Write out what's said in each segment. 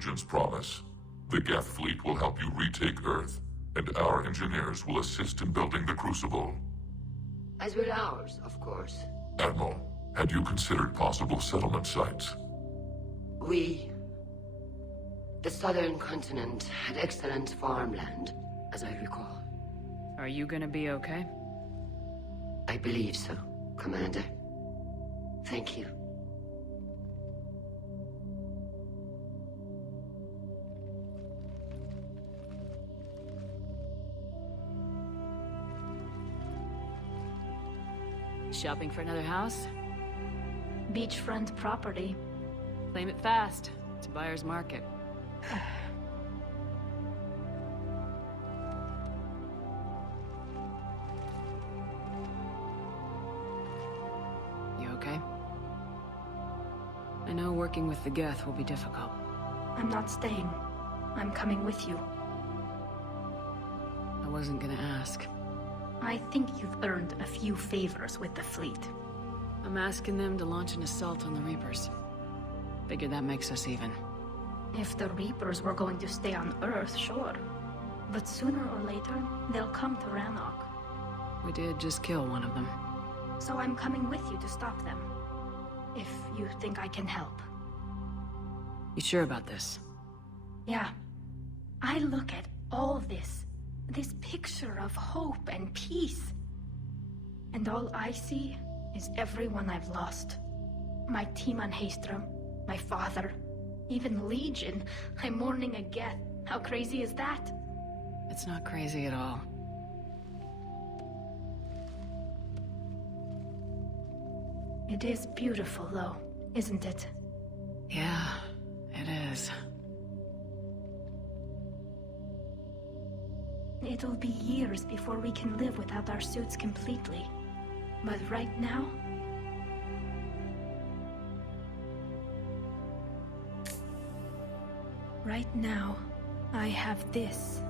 agent's promise. The Geth fleet will help you retake Earth, and our engineers will assist in building the Crucible. As will ours, of course. Admiral, had you considered possible settlement sites? The southern continent had excellent farmland, as I recall. Are you gonna be okay? I believe so, Commander. Thank you. Shopping for another house? Beachfront property. Claim it fast. It's a buyer's market. You okay? I know working with the Geth will be difficult. I'm not staying. I'm coming with you. I wasn't gonna ask. I think you've earned a few favors with the fleet. I'm asking them to launch an assault on the Reapers. Figure that makes us even. If the Reapers were going to stay on Earth, sure. But sooner or later, they'll come to Rannoch. We did just kill one of them. So I'm coming with you to stop them. If you think I can help. You sure about this? Yeah. I look at all this picture of hope and peace. And all I see is everyone I've lost. My team on Haestrom, my father, even Legion. I'm mourning a Geth. How crazy is that? It's not crazy at all. It is beautiful, though, isn't it? Yeah, it is. It'll be years before we can live without our suits completely. But right now... Right now, I have this.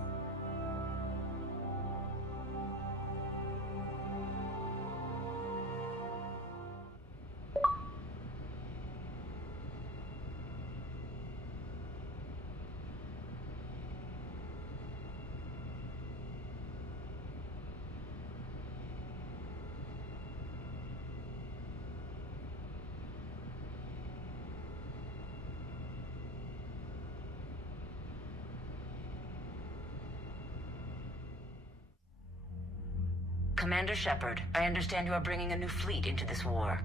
Commander Shepard, I understand you are bringing a new fleet into this war.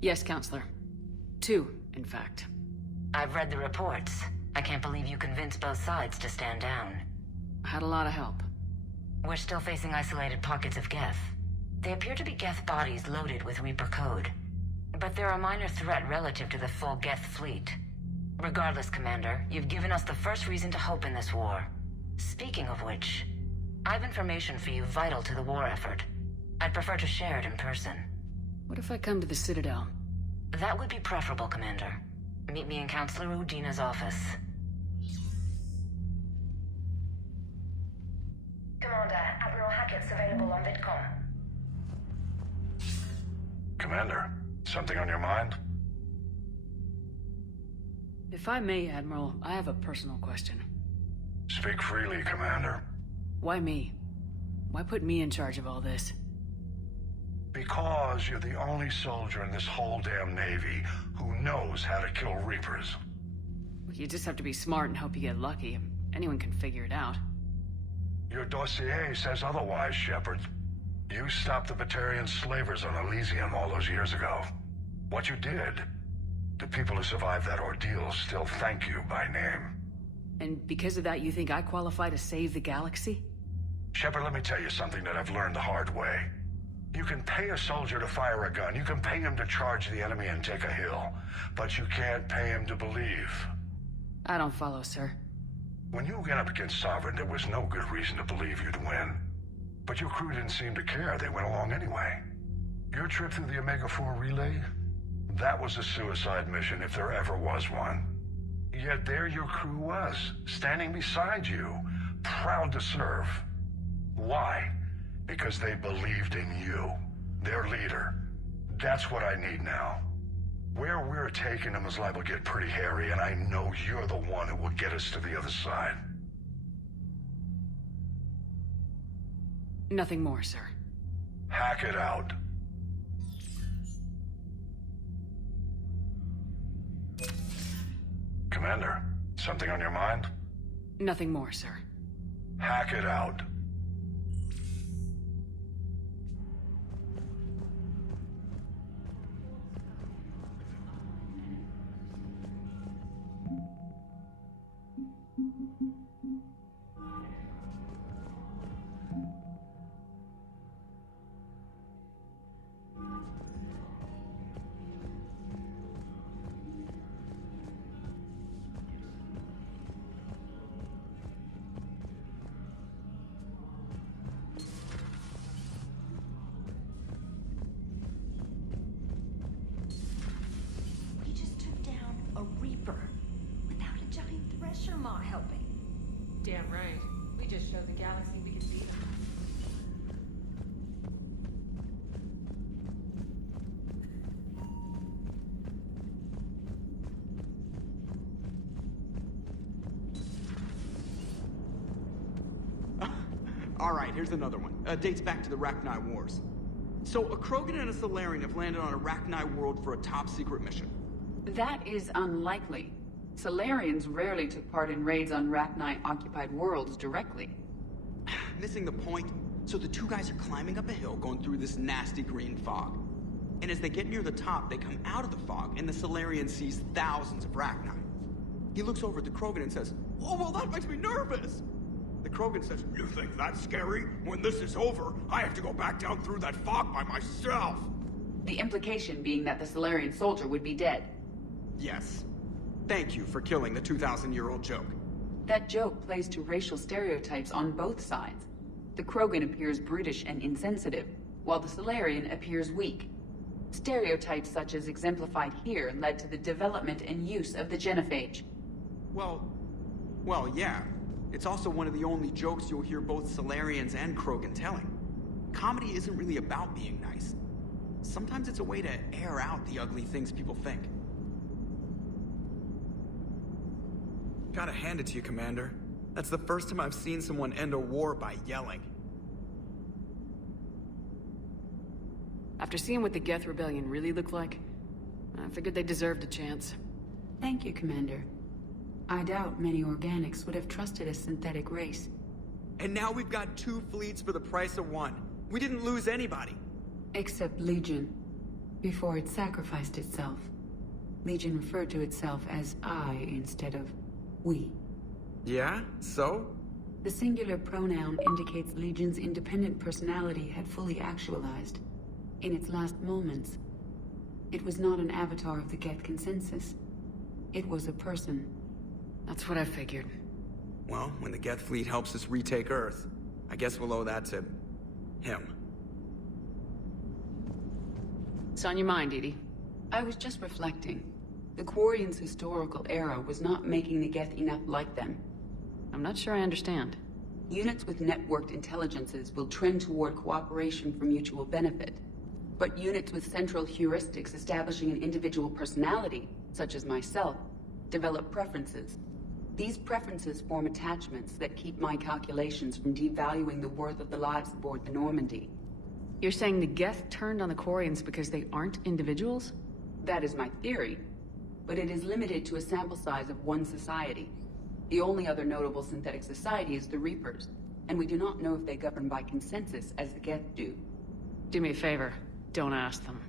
Yes, Counselor. 2, in fact. I've read the reports. I can't believe you convinced both sides to stand down. I had a lot of help. We're still facing isolated pockets of Geth. They appear to be Geth bodies loaded with Reaper code. But they're a minor threat relative to the full Geth fleet. Regardless, Commander, you've given us the first reason to hope in this war. Speaking of which, I have information for you vital to the war effort. I'd prefer to share it in person. What if I come to the Citadel? That would be preferable, Commander. Meet me in Counselor Udina's office. Commander, Admiral Hackett's available on VidCom. Commander, something on your mind? If I may, Admiral, I have a personal question. Speak freely, Commander. Why me? Why put me in charge of all this? Because you're the only soldier in this whole damn Navy who knows how to kill Reapers. You just have to be smart and hope you get lucky. Anyone can figure it out. Your dossier says otherwise, Shepard. You stopped the Batarian slavers on Elysium all those years ago. What you did, the people who survived that ordeal still thank you by name. And because of that, you think I qualify to save the galaxy? Shepard, let me tell you something that I've learned the hard way. You can pay a soldier to fire a gun, you can pay him to charge the enemy and take a hill, but you can't pay him to believe. I don't follow, sir. When you went up against Sovereign, there was no good reason to believe you'd win. But your crew didn't seem to care, they went along anyway. Your trip through the Omega-4 relay? That was a suicide mission if there ever was one. Yet there your crew was, standing beside you, proud to serve. Why? Because they believed in you, their leader. That's what I need now. Where we're taking them is liable to get pretty hairy, and I know you're the one who will get us to the other side. Nothing more, sir. Hack it out. Commander, something on your mind? Nothing more, sir. Hack it out. He just took down a Reaper without a giant thresher maw helping. Damn right. We just showed the galaxy we could beat them. Alright, here's another one. Dates back to the Rachni Wars. So, a Krogan and a Salarian have landed on a Rachni world for a top-secret mission. That is unlikely. Salarians rarely took part in raids on Rachni-occupied worlds directly. Missing the point. So the two guys are climbing up a hill going through this nasty green fog. And as they get near the top, they come out of the fog, and the Salarian sees thousands of Rachni. He looks over at the Krogan and says, "Oh, well, that makes me nervous!" The Krogan says, "You think that's scary? When this is over, I have to go back down through that fog by myself!" The implication being that the Salarian soldier would be dead. Yes. Thank you for killing the 2,000-year-old joke. That joke plays to racial stereotypes on both sides. The Krogan appears brutish and insensitive, while the Salarian appears weak. Stereotypes such as exemplified here led to the development and use of the genophage. Well, yeah. It's also one of the only jokes you'll hear both Salarians and Krogan telling. Comedy isn't really about being nice. Sometimes it's a way to air out the ugly things people think. Gotta hand it to you, Commander. That's the first time I've seen someone end a war by yelling. After seeing what the Geth Rebellion really looked like, I figured they deserved a chance. Thank you, Commander. I doubt many organics would have trusted a synthetic race. And now we've got 2 fleets for the price of 1. We didn't lose anybody. Except Legion. Before it sacrificed itself. Legion referred to itself as I instead of we. Yeah? So? The singular pronoun indicates Legion's independent personality had fully actualized. In its last moments, it was not an avatar of the Geth consensus. It was a person. That's what I figured. Well, when the Geth fleet helps us retake Earth, I guess we'll owe that to him. It's on your mind, Edie. I was just reflecting. The Quarians' historical era was not making the Geth enough like them. I'm not sure I understand. Units with networked intelligences will trend toward cooperation for mutual benefit. But units with central heuristics establishing an individual personality, such as myself, develop preferences. These preferences form attachments that keep my calculations from devaluing the worth of the lives aboard the Normandy. You're saying the Geth turned on the Quarians because they aren't individuals? That is my theory, but it is limited to a sample size of one society. The only other notable synthetic society is the Reapers, and we do not know if they govern by consensus as the Geth do. Do me a favor, don't ask them.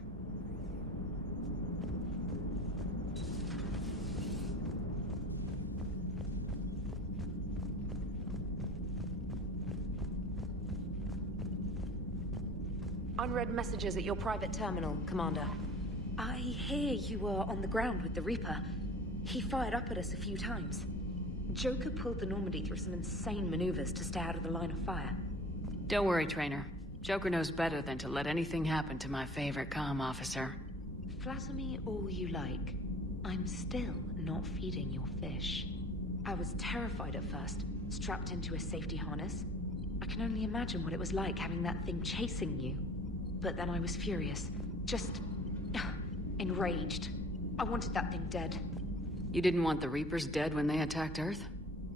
Unread messages at your private terminal, Commander. I hear you were on the ground with the Reaper. He fired up at us a few times. Joker pulled the Normandy through some insane maneuvers to stay out of the line of fire. Don't worry, Trainer. Joker knows better than to let anything happen to my favorite comm officer. Flatter me all you like. I'm still not feeding your fish. I was terrified at first, strapped into a safety harness. I can only imagine what it was like having that thing chasing you. But then I was furious. Just enraged. I wanted that thing dead. You didn't want the Reapers dead when they attacked Earth?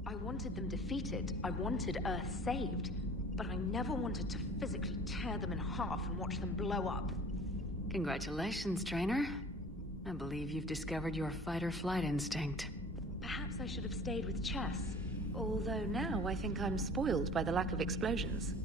I wanted them defeated. I wanted Earth saved. But I never wanted to physically tear them in half and watch them blow up. Congratulations, trainer. I believe you've discovered your fight-or-flight instinct. Perhaps I should have stayed with chess. Although now I think I'm spoiled by the lack of explosions.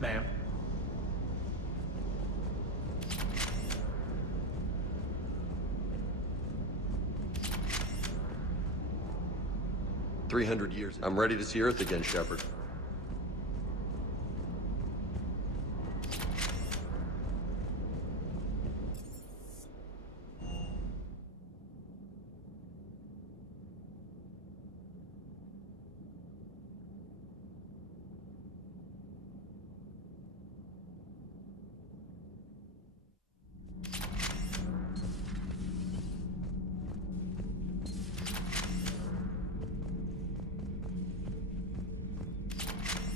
Ma'am. $300 I'm ready to see Earth again, Shepard.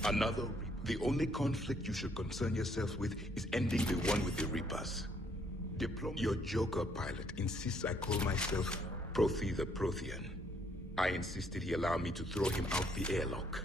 Another Reaper. The only conflict you should concern yourself with is ending the one with the Reapers. Your Joker pilot insists I call myself Prothi the Prothean. I insisted he allow me to throw him out the airlock.